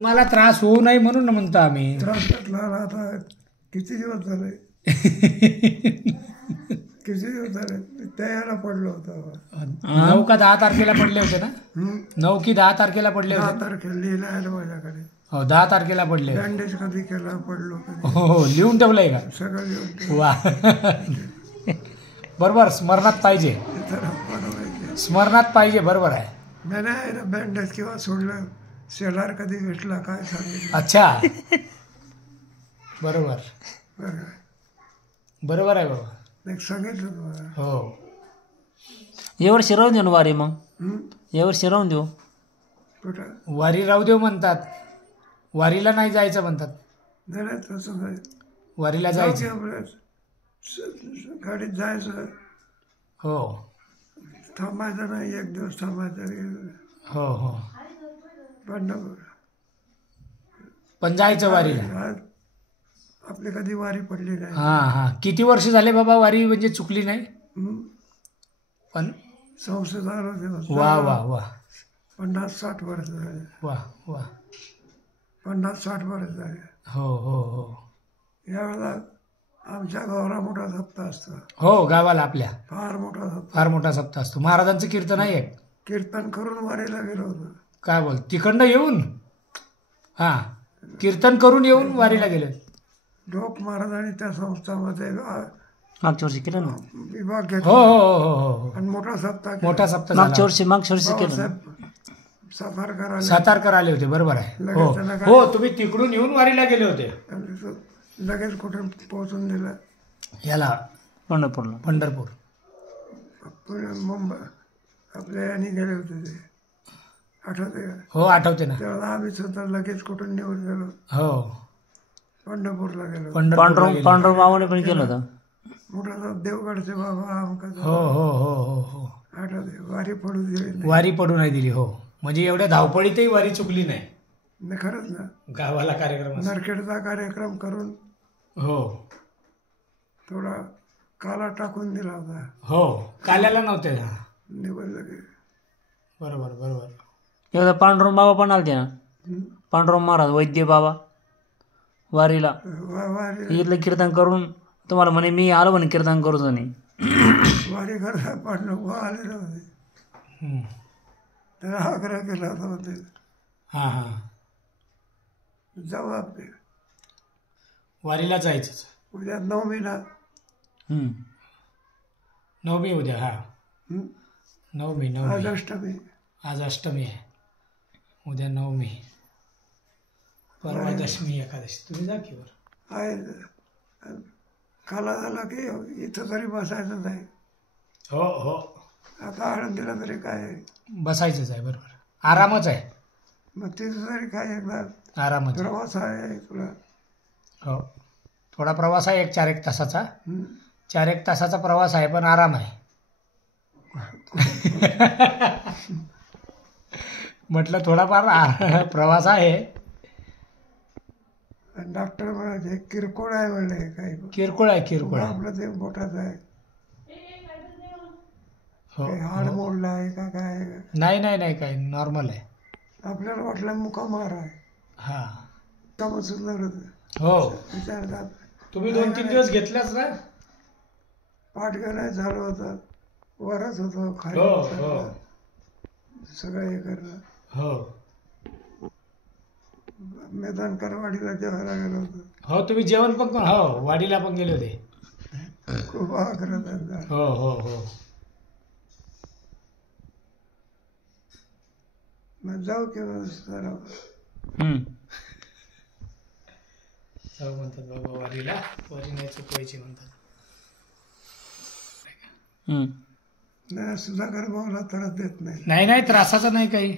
मला त्रास होऊ नये म्हणून म्हणतो आम्ही. त्रास घेतला आता किती दिवस झाले किती दिवस झाले त्याला पडलो होतो. 9 का 10 तारखेला पडले होते ना. 9 की 10 तारखेला पडले 10 होते. तारखेला लिहिलं आहे माझ्याकडे. हो 10 तारखेला पडले. बँडेज कधी केला पडलो कधी हो हो लिहून ठेवलंय का. सगळं लिहून ठेवलं. वा बरोबर स्मरणात पाहिजे. त्याला पडवायचे स्मरणात पाहिजे. बरोबर आहे. मी नाही ना बँडेज किंवा सोडलं. शेलार कधी भेटला काय सांगितलं. अच्छा बरोबर बरं बरोबर आहे बाबा. एक सांगितलं तुम्हाला. हो यावर्षी राहून देऊ ना वारी. मग हं? यावर्षी राहून देऊ. कुठं वारी राहू देव म्हणतात. वारीला नाही जायचं म्हणतात. नाही नाही तसं नाही. वारीला जाऊ की जायचं. आपलं गाडीत जायचं हो थांबायचं नाही. एक दिवस थांबायचं. हो हो पंढरपूर पण जायचं वारीला. आज आपली कधी वारी पडली नाही. हा हा किती वर्ष झाले बाबा वारी म्हणजे चुकली नाही. हं? पण संसद आलो दिवस वा वा वा 50-60 वर्ष झाले. वा वा 50-60 वर्ष झाले. हो हो हो यावेळेला आमच्या गावाला मोठा सप्ताह असतो. हो गावाला आपल्या फार मोठा सप्ताह. फार मोठा सप्ताह असतो. महाराजांचं कीर्तन आहे एक. कीर्तन करून वारीला गेलो होतो. काय बोल तिकडनं येऊन हा कीर्तन करून येऊन वारीला गेले. ढोक महाराजांनी त्या संस्थामध्ये मागच्या वर्षी केलं ना. विभाग हो घेतला हो हो हो हो आणि मोठा सप्ताह केला. मोठा सप्ताह मागच्या झाला. वर्षी केलं ना. बाबासाहेब सातारकर आले. सातारकर आले होते. बरोबर आहे. हो हो तुम्ही तिकडून येऊन वारीला गेले होते. आणि तो लगेच कुठे पोहोचून दिलं. याला पंढरपूरला. पंढरपूर. पुणे मुंबई आपल्या याने गेले होते ते आठवते का. हो आठवते ना. तेव्हा आम्ही सुद्धा लगेच कुठून निवडून गेलो. हो पंढरपूरला गेलो. पांडुरंग मामाने पण केलं होतं. मोठा देवगडचे बाबा आमका हो हो हो हो हो आठवते. वारी पडू दिली नाही. वारी पडू नाही दिली. हो म्हणजे एवढ्या धावपळीतही वारी चुकली नाही. नाही खरंच ना. गावाला कार्यक्रम असतो. नरखेडचा कार्यक्रम करून हो थोडा काला टाकून दिला होता. हो काल्याला नव्हते. निघून लगे. बरोबर बरोबर. एकदा पांडुरंग बाबा पण आलते ना. हं? पांडुरंग महाराज वैद्य बाबा वारीला. वारी इथलं कीर्तन करून तुम्हाला म्हणे मी आलो म्हणे कीर्तन करू म्हणे. वारी करता पांडव आले नव्हते. हम्म. त्याला आग्रह केला होता म्हणते हा हा जाऊ आपले वारीला जायचंच. उद्या 9मीला. नवमी उद्या. हा हं? नवमी आज नवमी. अष्टमी. आज अष्टमी आहे. उद्या नवमी. परवा दशमी एकादशी. तुम्ही जा की वर. आहे काला झाला की इथं तरी बसायचंच आहे. हो हो आता आळंदीला तरी काय आहे. बसायचंच आहे. बरोबर आरामच आहे. मग तिथं तरी काय एकदा आरामच आहे. प्रवास आहे तुला. हो थोडा प्रवास आहे. 4-1 तासाचा. हं? 4-1 तासाचा प्रवास आहे पण आराम आहे. म्हटलं थोडाफार प्रवास आहे. डॉक्टर म्हणाले किरकोळ आहे म्हणले. काही किरकोळ आहे. किरकोळ आहे. आपलं ते मोठाच आहे. हो काही हाड मोडलं आहे का काय आहे का? नाही नाही नाही काही नॉर्मल आहे. आपल्याला वाटलं मुकामार आहे. हा कामं सुंदर होतं. हो विचारतात तुम्ही 2-3 दिवस घेतल्याच ना. पाठगा नाही झालं होतं. वरच होतं खाली हो उतरणं, हो सगळं हे करणं. हो मैदानकर वाडीला जेवायला गेलो होतो. हो तुम्ही जेवण पण हो वाडीला पण गेले होते. खूप आग्रह त्यांचा. हो हो हो मग जाऊ किंवा जरा जाऊ म्हणतात बाबा वारीला. वारी नाही चुकवायची म्हणतात. नाही सुधाकर भाऊला त्रास देत नाही. नाही नाही त्रासाचं नाही काही.